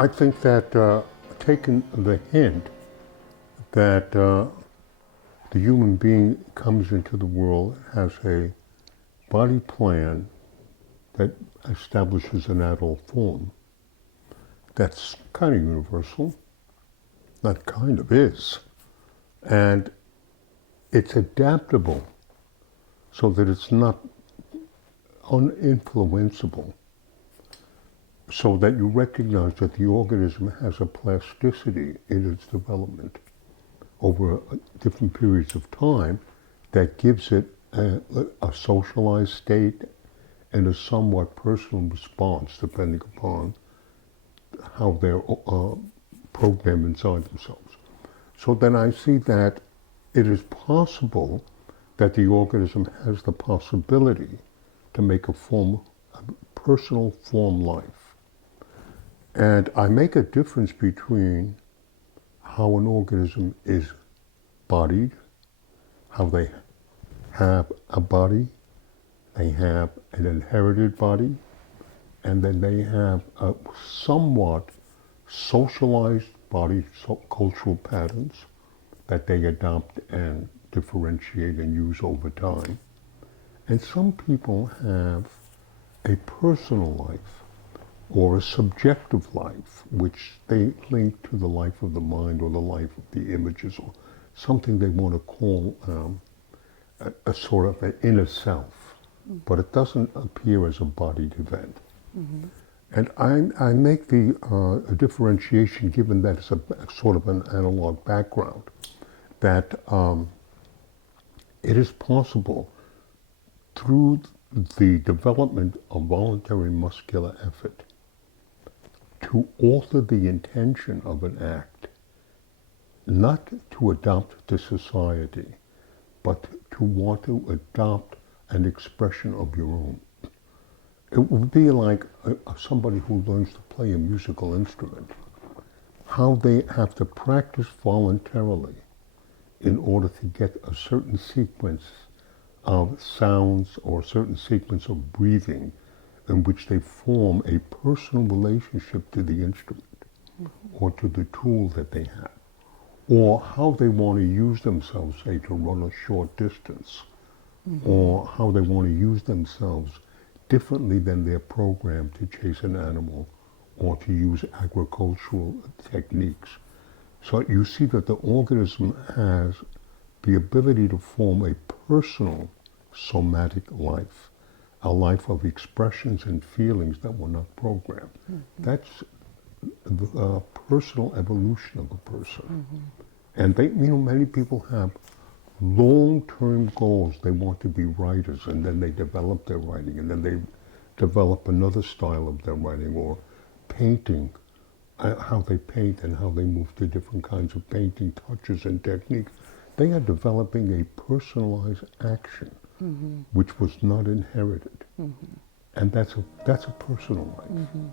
I think that taking the hint that the human being comes into the world, has a body plan that establishes an adult form, that's kind of universal, that kind of is, and it's adaptable so that it's not uninfluenceable, so that you recognize that the organism has a plasticity in its development over different periods of time that gives it a socialized state and a somewhat personal response depending upon how they're programmed inside themselves. So then I see that it is possible that the organism has the possibility to make a personal form life. And I make a difference between how an organism is bodied, how they have a body, they have an inherited body, and then they have a somewhat socialized body, cultural patterns that they adopt and differentiate and use over time. And some people have a personal life or a subjective life, which they link to the life of the mind or the life of the images or something they want to call a sort of an inner self, but it doesn't appear as a bodied event. Mm-hmm. And I make the differentiation, given that it's a sort of an analog background, that it is possible through the development of voluntary muscular effort to alter the intention of an act, not to adopt to society, but to want to adopt an expression of your own. It would be like somebody who learns to play a musical instrument, how they have to practice voluntarily in order to get a certain sequence of sounds or a certain sequence of breathing in which they form a personal relationship to the instrument or to the tool that they have, or how they want to use themselves, say, to run a short distance, or how they want to use themselves differently than they're programmed to chase an animal or to use agricultural techniques. So you see that the organism has the ability to form a personal somatic life, a life of expressions and feelings that were not programmed. Mm-hmm. That's the personal evolution of a person. Mm-hmm. And many people have long-term goals. They want to be writers, and then they develop their writing, and then they develop another style of their writing, or painting, how they paint and how they move to different kinds of painting touches and techniques. They are developing a personalized action, which was not inherited. Mm-hmm. And that's a personal life. Mm-hmm.